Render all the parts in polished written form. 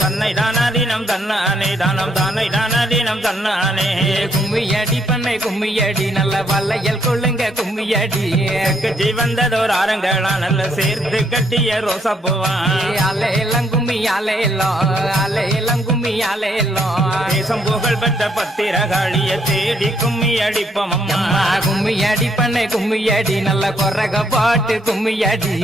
தன்னை தானாதீனம் தன்னானே தானம் தானை தானாதீனம் தன்னானே கும்மியடி பண்ணை கும்மியடி நல்ல வல்லையல் கொள்ளுங்க கும்மியடி கட்சி வந்ததோர் ஆரங்களா நல்ல சேர்த்து கட்டிய ரோசப்பூவான் அலையெல்லாம் கும்மி அலையெல்லாம் கும்மி அலையெல்லாம் தேசம் புகழ் பெற்ற பத்திரகாளிய தேடி கும்மி அடிப்போம் அம்மா கும்மியடி பண்ணை கும்மியடி நல்ல கொரக பாட்டு கும்மியடி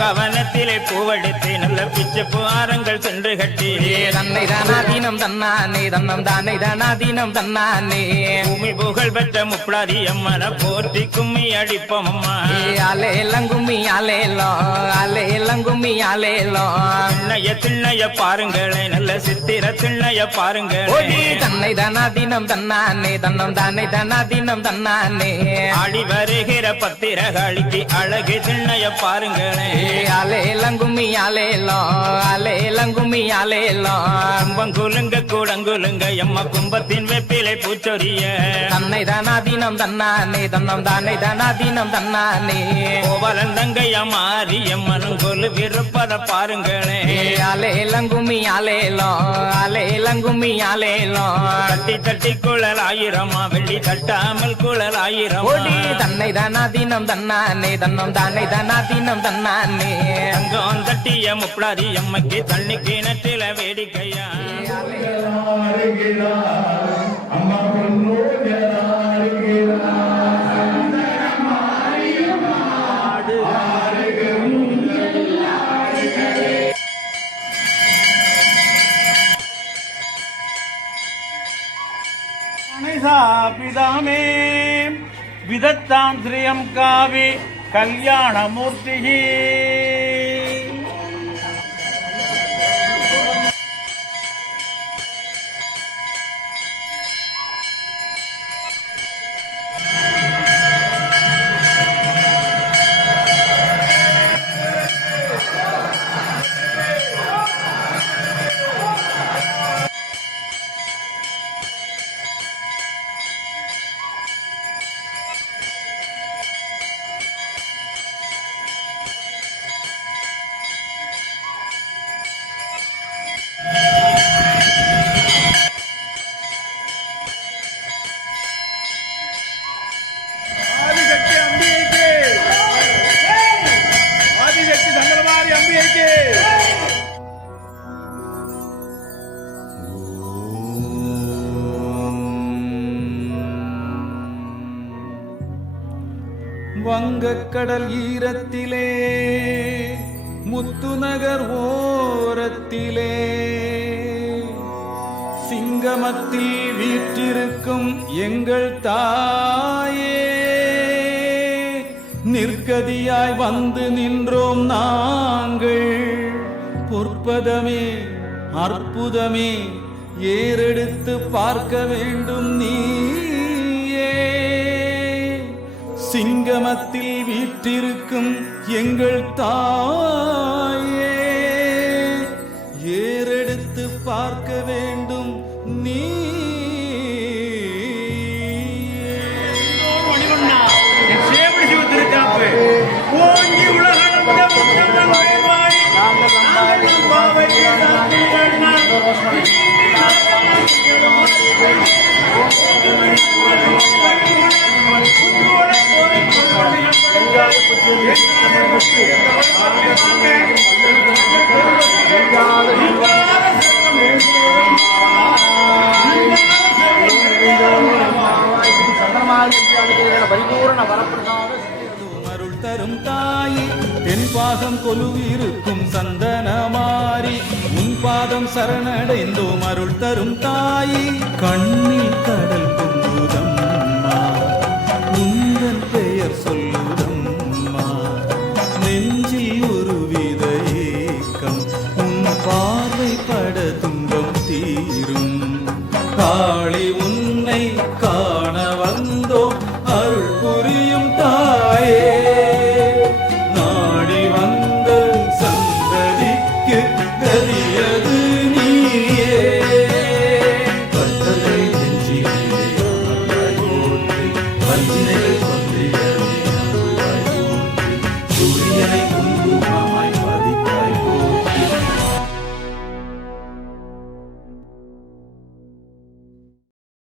கவனத்திலே பூவெடுத்து நல்ல பிச்சு ஆரங்கள் சென்று கட்டி தன்னை தானாதீனம் தன்னானே தன்னம் தானே தானாதீனம் தன்னானே பூமி புகழ் பெற்ற முப்படாதி அம்மன போற்றி கும்மி அடிப்போம் அம்மா அலையெல்லாம் கும்மி அலையெல்லாம் கும்மி அலையெல்லாம் திண்ணைய பாருங்களே நல்ல சித்திர திண்ணைய பாருங்களே தன்னை தானாதீனம் தன்னானே தன்னம் தானே தானாதீனம் தன்னானே ஆடி வருகிற பத்திரகாளிக்கு அழகு திண்ணைய பாருங்களே அலையெல்லாம் கும்மி அலையெல்லாம் கும்மி அலையெல்லாம் கும்பங்குலுங்க கூடங்குலுங்க எம்மா கும்பத்தின் வெப்பிலை பூச்சொரிய தன்னை தானாதீனம் தன்னானே தன்னம் தானே தானாதீனம் தன்னானே கோவலந்தங்கைய மாறி எம்மனும் கொலு விருப்பத பாருங்களே அலையெல்லாம் கும்மி அலையெல்லாம் கும்மி அலையெல்லாம் தட்டி தட்டி குழல் ஆயிரமா வெள்ளி தட்டாமல் குழல் ஆயிரம் தன்னை தானாதீனம் தன்னானே தன்னம் தானே தானாதீனம் தன்னானே தங்கம் தட்டிய முப்படாதி எம்மக்கு தண்ணி கிணற்றில வேடிக்கையா பிதாமே விதத்தாம் ஸ்ரீயம் காவி கல்யாணமூர்த்தி வங்கக்கடல் ஈரத்திலே முத்துநகர் ஓரத்திலே சிங்கமத்தில் வீற்றிருக்கும் எங்கள் தாயே நிற்கதியாய் வந்து நின்றோம் நாங்கள் பொற்பதமே அற்புதமே ஏறெடுத்து பார்க்க வேண்டும் நீயே சிங்கமத்தில் வீற்றிருக்கும் எங்கள் தாயே ஏறெடுத்து பார்க்க வேண்டும் நீ அருள் தரும் தாயி தென்பாகம் கொலுவிருக்கும் சந்தனமாரி உன் பாதம் சரணடைந்தோம் அருள் தரும் தாயி கண்ணில் கடல் பொங்குதம்மா உந்தன் பெயர் சொல்லுதம்மா நெஞ்சில் ஒரு வித ஏக்கம் உன் பார்வை பட துன்பம் தீரும் காளி உன்னை காண வந்தோம் அருள் புரியும் தாயே நாடி வந்த சந்ததிக்கு கரியது நீயே பட்டதை நெஞ்சிலே போற்றி வஞ்சினைகள் கொன்றியவே சூரியனை